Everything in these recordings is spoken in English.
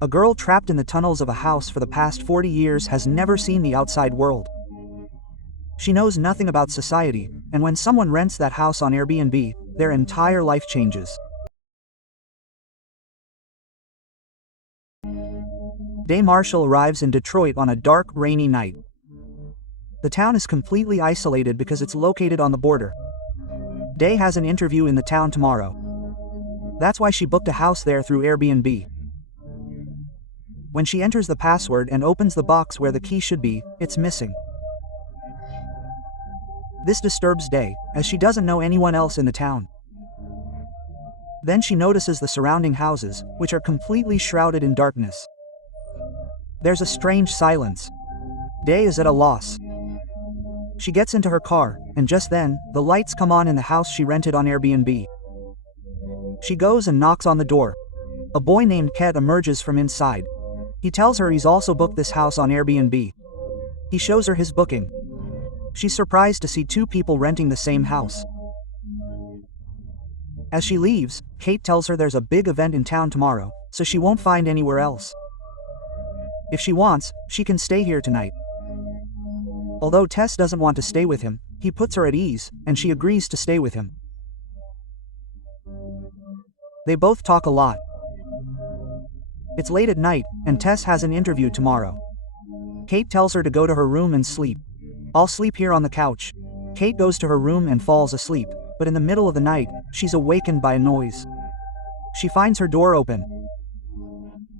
A girl trapped in the tunnels of a house for the past 40 years has never seen the outside world. She knows nothing about society, and when someone rents that house on Airbnb, their entire life changes. Day Marshall arrives in Detroit on a dark, rainy night. The town is completely isolated because it's located on the border. Day has an interview in the town tomorrow. That's why she booked a house there through Airbnb. When she enters the password and opens the box where the key should be, it's missing. This disturbs Day, as she doesn't know anyone else in the town. Then she notices the surrounding houses, which are completely shrouded in darkness. There's a strange silence. Day is at a loss. She gets into her car, and just then, the lights come on in the house she rented on Airbnb. She goes and knocks on the door. A boy named Ket emerges from inside. He tells her he's also booked this house on Airbnb. He shows her his booking. She's surprised to see two people renting the same house. As she leaves, Kate tells her there's a big event in town tomorrow, so she won't find anywhere else. If she wants, she can stay here tonight. Although Tess doesn't want to stay with him, he puts her at ease, and she agrees to stay with him. They both talk a lot. It's late at night, and Tess has an interview tomorrow. Kate tells her to go to her room and sleep. "I'll sleep here on the couch." Kate goes to her room and falls asleep, but in the middle of the night, she's awakened by a noise. She finds her door open.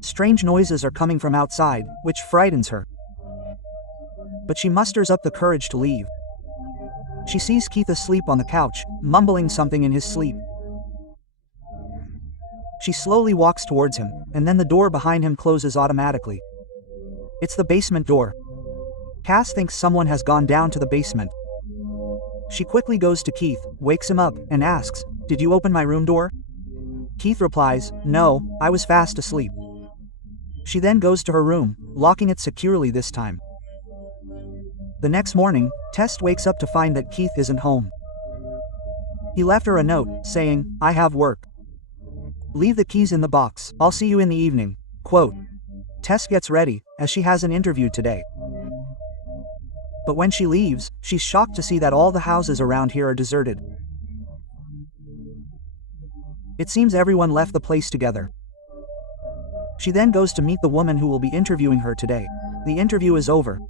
Strange noises are coming from outside, which frightens her. But she musters up the courage to leave. She sees Keith asleep on the couch, mumbling something in his sleep. She slowly walks towards him, and then the door behind him closes automatically. It's the basement door. Cass thinks someone has gone down to the basement. She quickly goes to Keith, wakes him up, and asks, "Did you open my room door?" Keith replies, "No, I was fast asleep." She then goes to her room, locking it securely this time. The next morning, Tess wakes up to find that Keith isn't home. He left her a note, saying, "I have work. Leave the keys in the box, I'll see you in the evening." Quote. Tess gets ready, as she has an interview today. But when she leaves, she's shocked to see that all the houses around here are deserted. It seems everyone left the place together. She then goes to meet the woman who will be interviewing her today. The interview is over.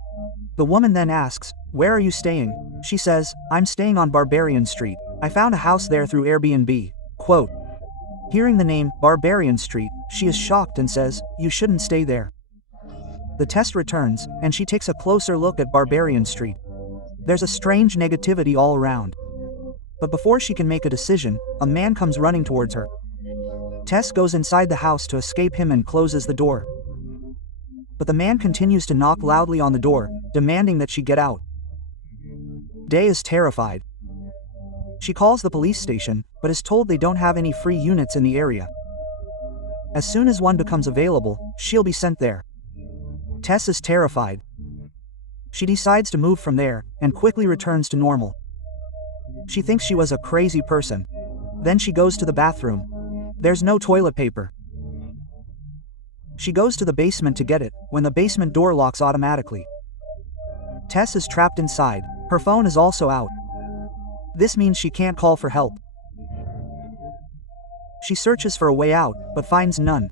The woman then asks, "Where are you staying?" She says, "I'm staying on Barbarian Street. I found a house there through Airbnb." Quote. Hearing the name, Barbarian Street, she is shocked and says, "You shouldn't stay there." The test returns, and she takes a closer look at Barbarian Street. There's a strange negativity all around. But before she can make a decision, a man comes running towards her. Tess goes inside the house to escape him and closes the door. But the man continues to knock loudly on the door, demanding that she get out. Day is terrified. She calls the police station, but is told they don't have any free units in the area. As soon as one becomes available, she'll be sent there. Tess is terrified. She decides to move from there, and quickly returns to normal. She thinks she was a crazy person. Then she goes to the bathroom. There's no toilet paper. She goes to the basement to get it, when the basement door locks automatically. Tess is trapped inside. Her phone is also out. This means she can't call for help. She searches for a way out, but finds none.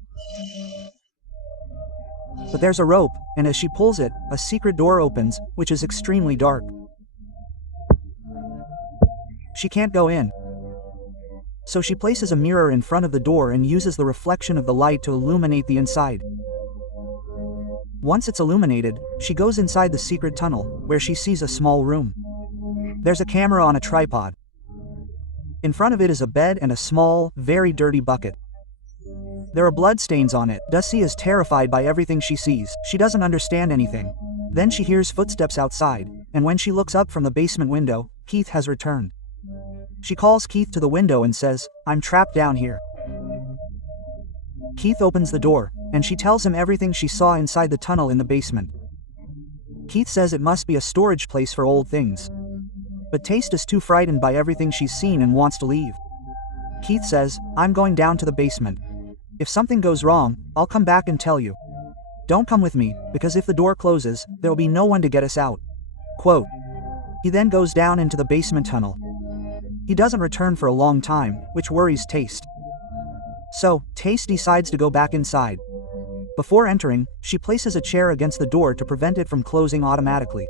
But there's a rope, and as she pulls it, a secret door opens, which is extremely dark. She can't go in. So she places a mirror in front of the door and uses the reflection of the light to illuminate the inside. Once it's illuminated, she goes inside the secret tunnel, where she sees a small room. There's a camera on a tripod. In front of it is a bed and a small, very dirty bucket. There are bloodstains on it. Dusty is terrified by everything she sees. She doesn't understand anything. Then she hears footsteps outside, and when she looks up from the basement window, Keith has returned. She calls Keith to the window and says, "I'm trapped down here." Keith opens the door, and she tells him everything she saw inside the tunnel in the basement. Keith says it must be a storage place for old things. But Taste is too frightened by everything she's seen and wants to leave. Keith says, "I'm going down to the basement." If something goes wrong, I'll come back and tell you. Don't come with me, because if the door closes, there will be no one to get us out. Quote. He then goes down into the basement tunnel. He doesn't return for a long time, which worries Taste. So, Taste decides to go back inside. Before entering, she places a chair against the door to prevent it from closing automatically.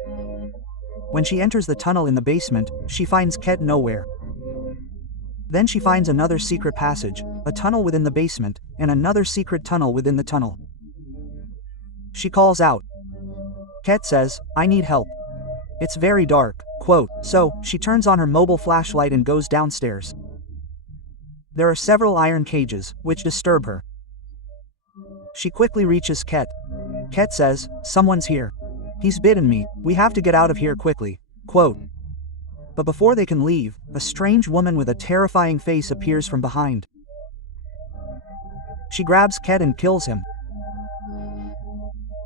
When she enters the tunnel in the basement, she finds Ket nowhere. Then she finds another secret passage, a tunnel within the basement, and another secret tunnel within the tunnel. She calls out. Ket says, I need help. It's very dark, quote, so she turns on her mobile flashlight and goes downstairs. There are several iron cages, which disturb her. She quickly reaches Ket. Ket says, someone's here. He's bitten me, we have to get out of here quickly, quote. But before they can leave, a strange woman with a terrifying face appears from behind. She grabs Ket and kills him.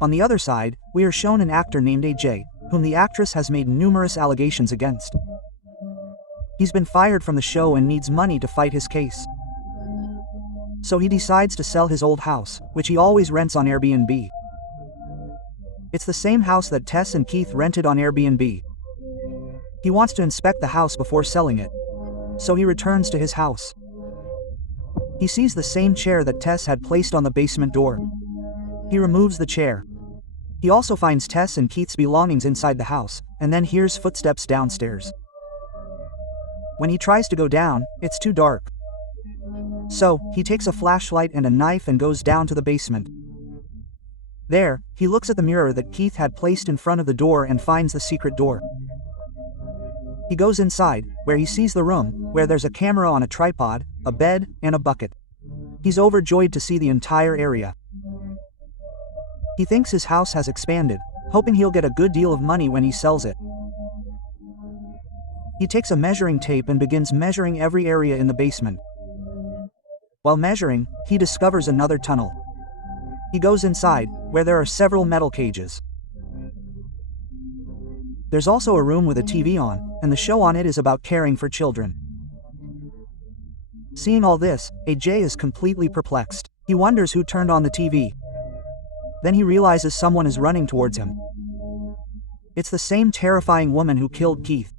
On the other side, we are shown an actor named AJ, whom the actress has made numerous allegations against. He's been fired from the show and needs money to fight his case. So he decides to sell his old house, which he always rents on Airbnb. It's the same house that Tess and Keith rented on Airbnb. He wants to inspect the house before selling it. So he returns to his house. He sees the same chair that Tess had placed on the basement door. He removes the chair. He also finds Tess and Keith's belongings inside the house, and then hears footsteps downstairs. When he tries to go down, it's too dark. So, he takes a flashlight and a knife and goes down to the basement. There, he looks at the mirror that Keith had placed in front of the door and finds the secret door. He goes inside, where he sees the room, where there's a camera on a tripod, a bed, and a bucket. He's overjoyed to see the entire area. He thinks his house has expanded, hoping he'll get a good deal of money when he sells it. He takes a measuring tape and begins measuring every area in the basement. While measuring, he discovers another tunnel. He goes inside, where there are several metal cages. There's also a room with a TV on, and the show on it is about caring for children. Seeing all this, AJ is completely perplexed. He wonders who turned on the TV. Then he realizes someone is running towards him. It's the same terrifying woman who killed Keith.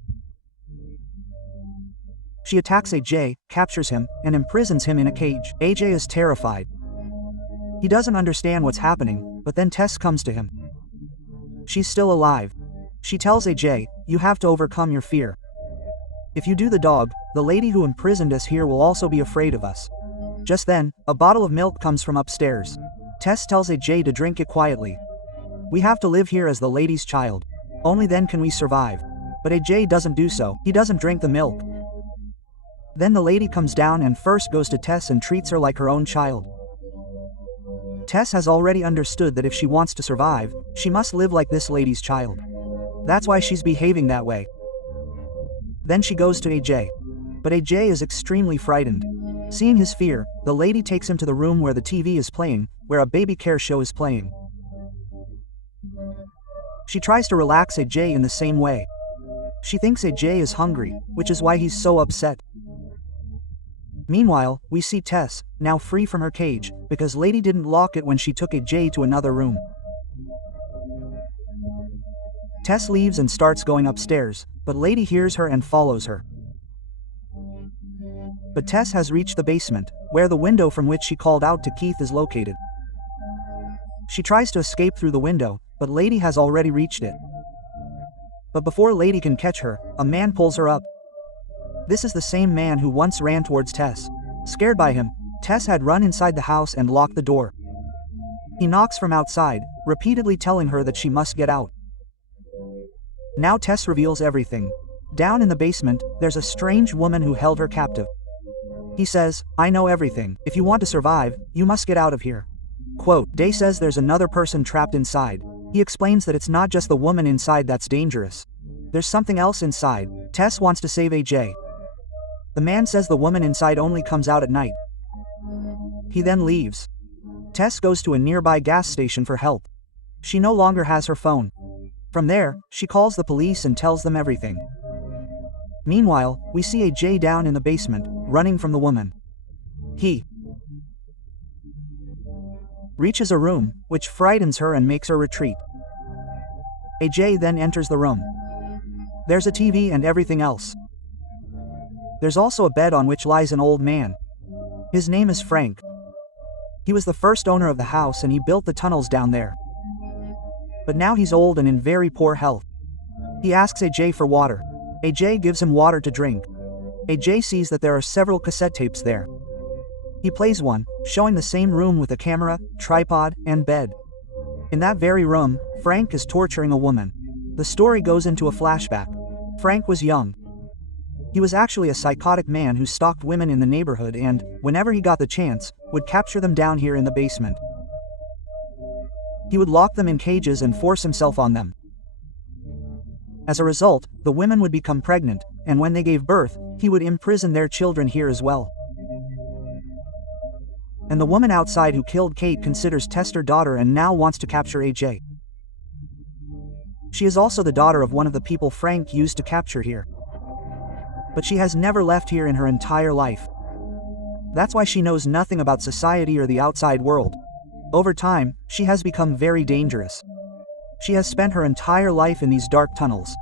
She attacks AJ, captures him, and imprisons him in a cage. AJ is terrified. He doesn't understand what's happening, but then Tess comes to him. She's still alive. She tells AJ, you have to overcome your fear. If you do the dog, the lady who imprisoned us here will also be afraid of us. Just then, a bottle of milk comes from upstairs. Tess tells AJ to drink it quietly. We have to live here as the lady's child. Only then can we survive. But AJ doesn't do so. He doesn't drink the milk. Then the lady comes down and first goes to Tess and treats her like her own child. Tess has already understood that if she wants to survive, she must live like this lady's child. That's why she's behaving that way. Then she goes to AJ. But AJ is extremely frightened. Seeing his fear, the lady takes him to the room where the TV is playing, where a baby care show is playing. She tries to relax AJ in the same way. She thinks AJ is hungry, which is why he's so upset. Meanwhile, we see Tess, now free from her cage, because Lady didn't lock it when she took AJ to another room. Tess leaves and starts going upstairs, but Lady hears her and follows her. But Tess has reached the basement, where the window from which she called out to Keith is located. She tries to escape through the window, but Lady has already reached it. But before Lady can catch her, a man pulls her up. This is the same man who once ran towards Tess. Scared by him, Tess had run inside the house and locked the door. He knocks from outside, repeatedly telling her that she must get out. Now Tess reveals everything. Down in the basement, there's a strange woman who held her captive. He says, I know everything. If you want to survive, you must get out of here. Quote, Day says there's another person trapped inside. He explains that it's not just the woman inside that's dangerous. There's something else inside. Tess wants to save AJ. The man says the woman inside only comes out at night. He then leaves. Tess goes to a nearby gas station for help. She no longer has her phone. From there, she calls the police and tells them everything. Meanwhile, we see AJ down in the basement, running from the woman. He reaches a room, which frightens her and makes her retreat. AJ then enters the room. There's a TV and everything else. There's also a bed on which lies an old man. His name is Frank. He was the first owner of the house and he built the tunnels down there. But now he's old and in very poor health. He asks AJ for water. AJ gives him water to drink. AJ sees that there are several cassette tapes there. He plays one, showing the same room with a camera, tripod, and bed. In that very room, Frank is torturing a woman. The story goes into a flashback. Frank was young. He was actually a psychotic man who stalked women in the neighborhood and, whenever he got the chance, would capture them down here in the basement. He would lock them in cages and force himself on them. As a result, the women would become pregnant, and when they gave birth, he would imprison their children here as well. And the woman outside who killed Kate considers Tess her daughter and now wants to capture AJ. She is also the daughter of one of the people Frank used to capture here. But she has never left here in her entire life. That's why she knows nothing about society or the outside world. Over time, she has become very dangerous. She has spent her entire life in these dark tunnels.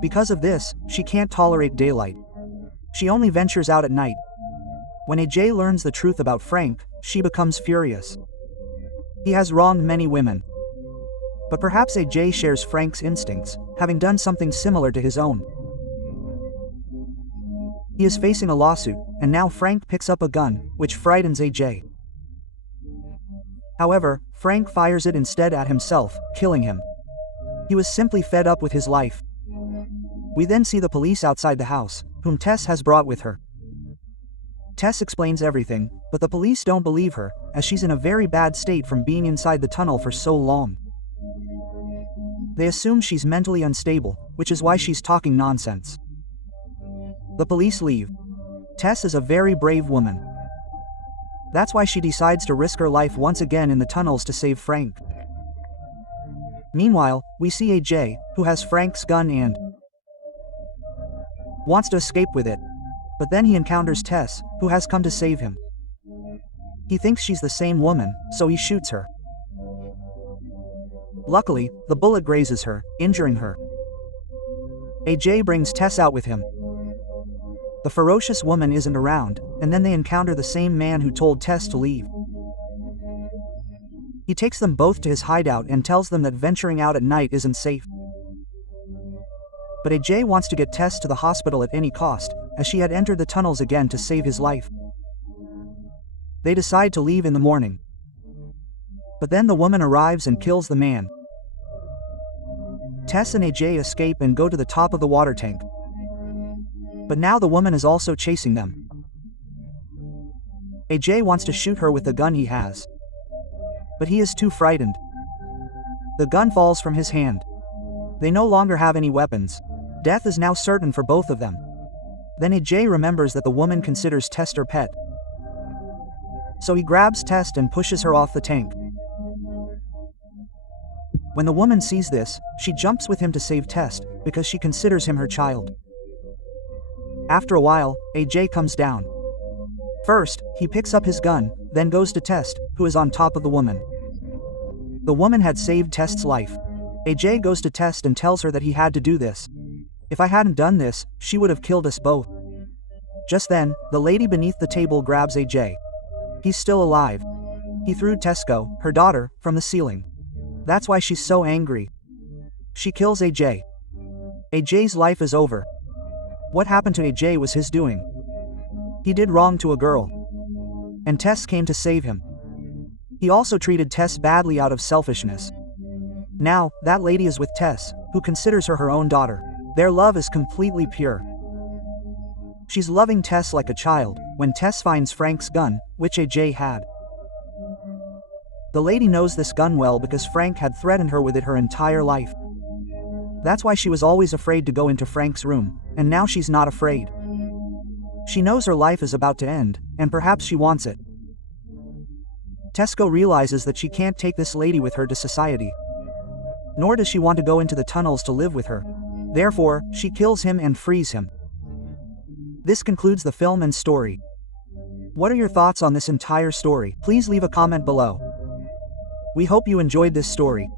Because of this, she can't tolerate daylight. She only ventures out at night. When AJ learns the truth about Frank, she becomes furious. He has wronged many women. But perhaps AJ shares Frank's instincts, having done something similar to his own. He is facing a lawsuit, and now Frank picks up a gun, which frightens AJ. However, Frank fires it instead at himself, killing him. He was simply fed up with his life. We then see the police outside the house, whom Tess has brought with her. Tess explains everything, but the police don't believe her, as she's in a very bad state from being inside the tunnel for so long. They assume she's mentally unstable, which is why she's talking nonsense. The police leave. Tess is a very brave woman. That's why she decides to risk her life once again in the tunnels to save Frank. Meanwhile, we see AJ, who has Frank's gun and wants to escape with it. But then he encounters Tess, who has come to save him. He thinks she's the same woman, so he shoots her. Luckily, the bullet grazes her, injuring her. AJ brings Tess out with him. The ferocious woman isn't around, and then they encounter the same man who told Tess to leave. He takes them both to his hideout and tells them that venturing out at night isn't safe. But AJ wants to get Tess to the hospital at any cost, as she had entered the tunnels again to save his life. They decide to leave in the morning. But then the woman arrives and kills the man. Tess and AJ escape and go to the top of the water tank. But now the woman is also chasing them. AJ wants to shoot her with the gun he has. But he is too frightened. The gun falls from his hand. They no longer have any weapons. Death is now certain for both of them. Then AJ remembers that the woman considers Tess her pet. So he grabs Tess and pushes her off the tank. When the woman sees this, she jumps with him to save Tess, because she considers him her child. After a while, AJ comes down. First, he picks up his gun, then goes to Tess, who is on top of the woman. The woman had saved Tess's life. AJ goes to Tess and tells her that he had to do this. If I hadn't done this, she would have killed us both. Just then, the lady beneath the table grabs AJ. He's still alive. He threw Tesco, her daughter, from the ceiling. That's why she's so angry. She kills AJ. AJ's life is over. What happened to AJ was his doing. He did wrong to a girl. And Tess came to save him. He also treated Tess badly out of selfishness. Now, that lady is with Tess, who considers her her own daughter. Their love is completely pure. She's loving Tess like a child, when Tess finds Frank's gun, which AJ had. The lady knows this gun well because Frank had threatened her with it her entire life. That's why she was always afraid to go into Frank's room, and now she's not afraid. She knows her life is about to end, and perhaps she wants it. Tesco realizes that she can't take this lady with her to society. Nor does she want to go into the tunnels to live with her. Therefore, she kills him and frees him. This concludes the film and story. What are your thoughts on this entire story? Please leave a comment below. We hope you enjoyed this story.